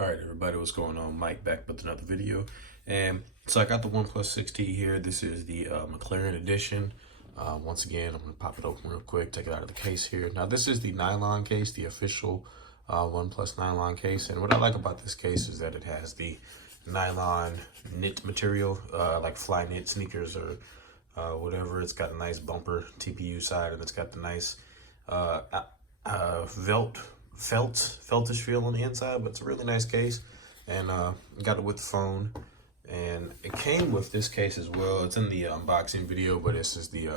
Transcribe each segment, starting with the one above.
All right, everybody, what's going on? Mike back with another video. And so I got the OnePlus 6T here. This is the McLaren edition. Once again, I'm going to pop it open real quick, take it out of the case here. Now, this is the nylon case, the official OnePlus nylon case. And what I like about this case is that it has the nylon knit material, like fly knit sneakers or whatever. It's got a nice bumper TPU side, and it's got the nice uh, feltish feel on the inside, but it's a really nice case. And got it with the phone, and it came with this case as well. It's in the unboxing video, but this is the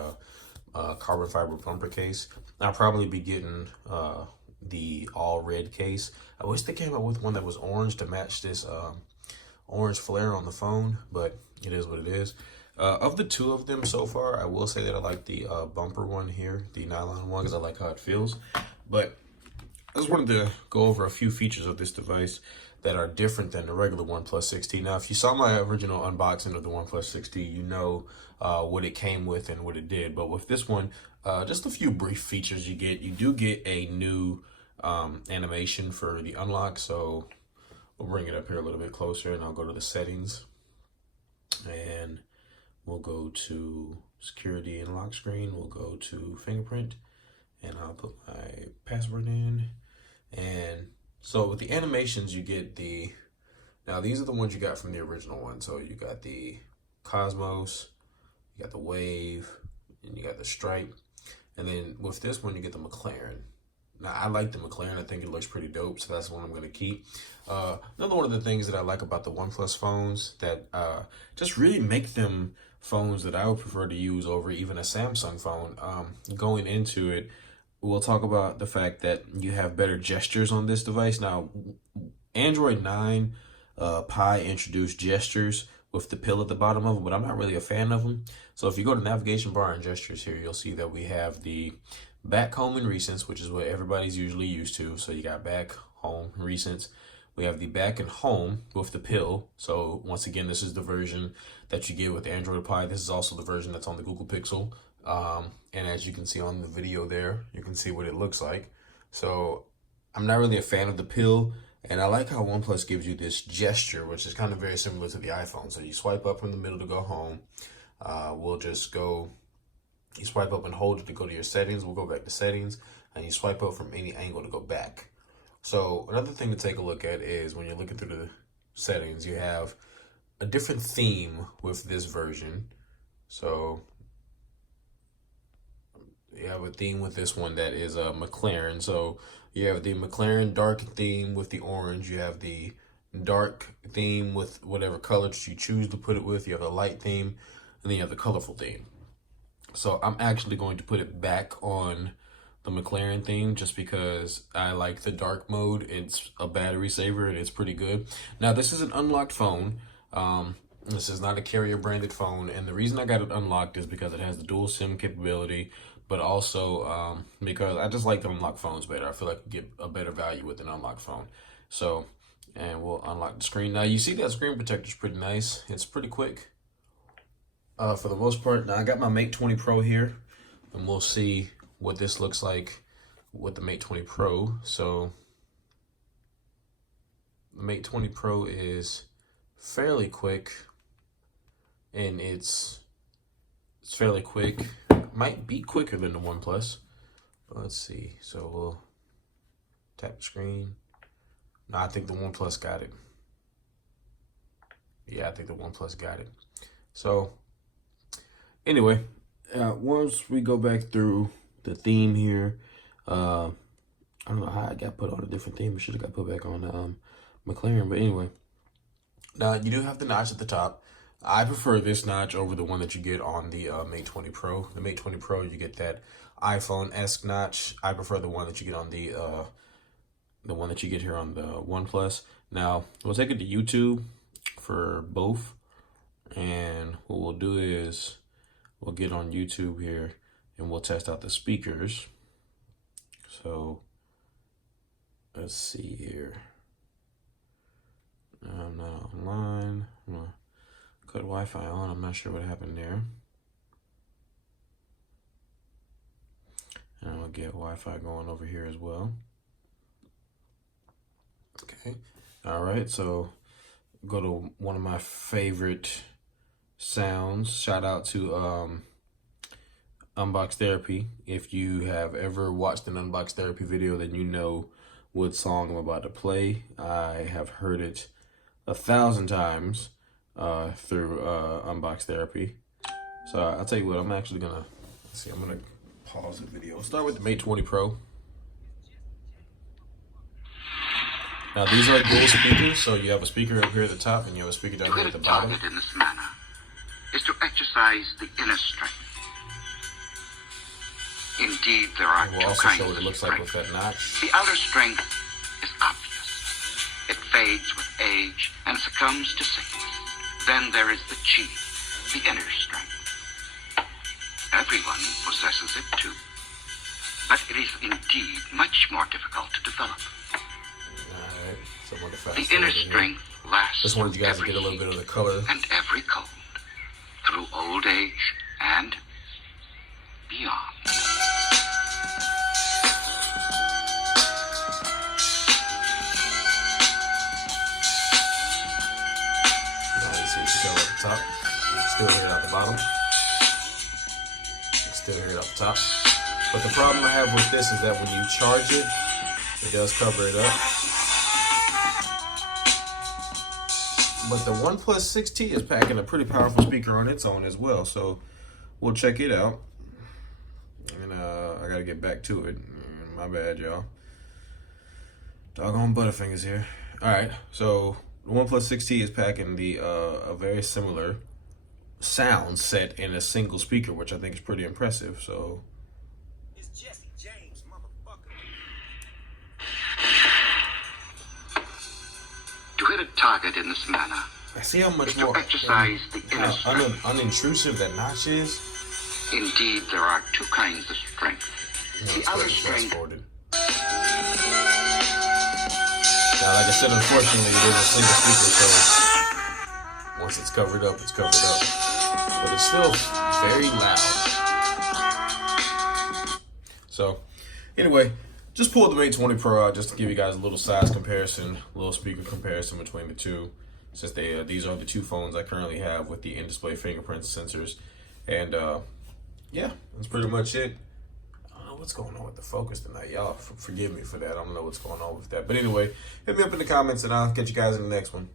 carbon fiber bumper case. I'll probably be getting the all red case. I wish they came out with one that was orange to match this orange flare on the phone, but it is what it is. Of the two of them so far, I will say that I like the bumper one here, the nylon one, because I like how it feels. But I just wanted to go over a few features of this device that are different than the regular OnePlus 6T. Now, if you saw my original unboxing of the OnePlus 6T, you know what it came with and what it did. But with this one, just a few brief features you get. You do get a new animation for the unlock. So we'll bring it up here a little bit closer, and I'll go to the settings. And we'll go to security and lock screen. We'll go to fingerprint, and I'll put my password in. And so with the animations, you get now these are the ones you got from the original one. So you got the Cosmos, you got the Wave, and you got the Stripe. And then with this one, you get the McLaren. Now, I like the McLaren. I think it looks pretty dope, so that's one I'm going to keep. Another one of the things that I like about the OnePlus phones that just really make them phones that I would prefer to use over even a Samsung phone. Going into it, we'll talk about the fact that you have better gestures on this device. Now, Android 9 Pie introduced gestures with the pill at the bottom of it, but I'm not really a fan of them. So if you go to navigation bar and gestures here, you'll see that we have the back, home, and recents, which is what everybody's usually used to. So you got back, home, recents. We have the back and home with the pill. So once again, this is the version that you get with Android Pie. This is also the version that's on the Google Pixel. And as you can see on the video there, you can see what it looks like. So I'm not really a fan of the pill, and I like how OnePlus gives you this gesture, which is kind of very similar to the iPhone. So you swipe up from the middle to go home. You swipe up and hold it to go to your settings. We'll go back to settings, and you swipe up from any angle to go back. So another thing to take a look at is when you're looking through the settings, you have a different theme with this version. So you have a theme with this one that is a McLaren. So you have the McLaren dark theme with the orange. You have the dark theme with whatever colors you choose to put it with. You have the light theme, and then you have the colorful theme. So I'm actually going to put it back on the McLaren theme just because I like the dark mode. It's a battery saver and it's pretty good. Now, this is an unlocked phone. This is not a carrier branded phone, and the reason I got it unlocked is because it has the dual SIM capability, but also because I just like the unlocked phones better. I feel like I get a better value with an unlocked phone. So, and we'll unlock the screen. Now, you see that screen protector is pretty nice. It's pretty quick for the most part. Now, I got my Mate 20 Pro here, and we'll see what this looks like with the Mate 20 Pro. So, the Mate 20 Pro is fairly quick, and it's fairly quick. Might be quicker than the OnePlus. But let's see. So we'll tap the screen. No, I think the OnePlus got it. Yeah, I think the OnePlus got it. So anyway, once we go back through the theme here, I don't know how I got put on a different theme. I should have got put back on McLaren. But anyway, now you do have the notch at the top. I prefer this notch over the one that you get on the Mate 20 Pro. The Mate 20 Pro, you get that iPhone-esque notch. I prefer the one that you get on the one that you get here on the OnePlus. Now, we'll take it to YouTube for both, and what we'll do is we'll get on YouTube here and we'll test out the speakers. So let's see here. I'm not online. I'm gonna cut Wi-Fi on. I'm not sure what happened there. And I'll get Wi-Fi going over here as well. Okay. All right, so go to one of my favorite sounds. Shout out to Unbox Therapy. If you have ever watched an Unbox Therapy video, then you know what song I'm about to play. I have heard it 1,000 times through Unbox Therapy. So I'll tell you what, I'm actually gonna see. I'm gonna pause the video. I'll start with the Mate 20 Pro. Now these are dual speakers, so you have a speaker up here at the top and you have a speaker down here at the bottom. To hit a target in this manner is to exercise the inner strength. Indeed, there are We'll two also kinds show what it of looks like with that notch. The outer strength is obvious. It fades with age and succumbs to sickness. Then there is the chi, the inner strength. Everyone possesses it too. But it is indeed much more difficult to develop. Alright, so I'm gonna fast The inner strength lasts. Just wanted you guys to get a little bit of the color. And every cold, through old age and beyond. Now you see the color at the top. You can still hear it at the bottom. You can still hear it at the top. But the problem I have with this is that when you charge it, it does cover it up. But the OnePlus 6T is packing a pretty powerful speaker on its own as well. So we'll check it out. And I gotta get back to it. My bad, y'all. Doggone Butterfingers here. Alright, so the OnePlus 6T is packing the a very similar sound set in a single speaker, which I think is pretty impressive. So to hit a target in this manner, I see how much is more to exercise the inner strength. unintrusive that notch is. Indeed, there are two kinds of strength. The outer strength. Forwarded. Now, like I said, unfortunately, it is a single speaker, so once it's covered up, it's covered up. But it's still very loud. So, anyway, just pulled the Mate 20 Pro out just to give you guys a little size comparison, a little speaker comparison between the two, since these are the two phones I currently have with the in-display fingerprint sensors. And yeah, that's pretty much it. I don't know what's going on with the focus tonight. Y'all forgive me for that. I don't know what's going on with that. But anyway, hit me up in the comments and I'll catch you guys in the next one.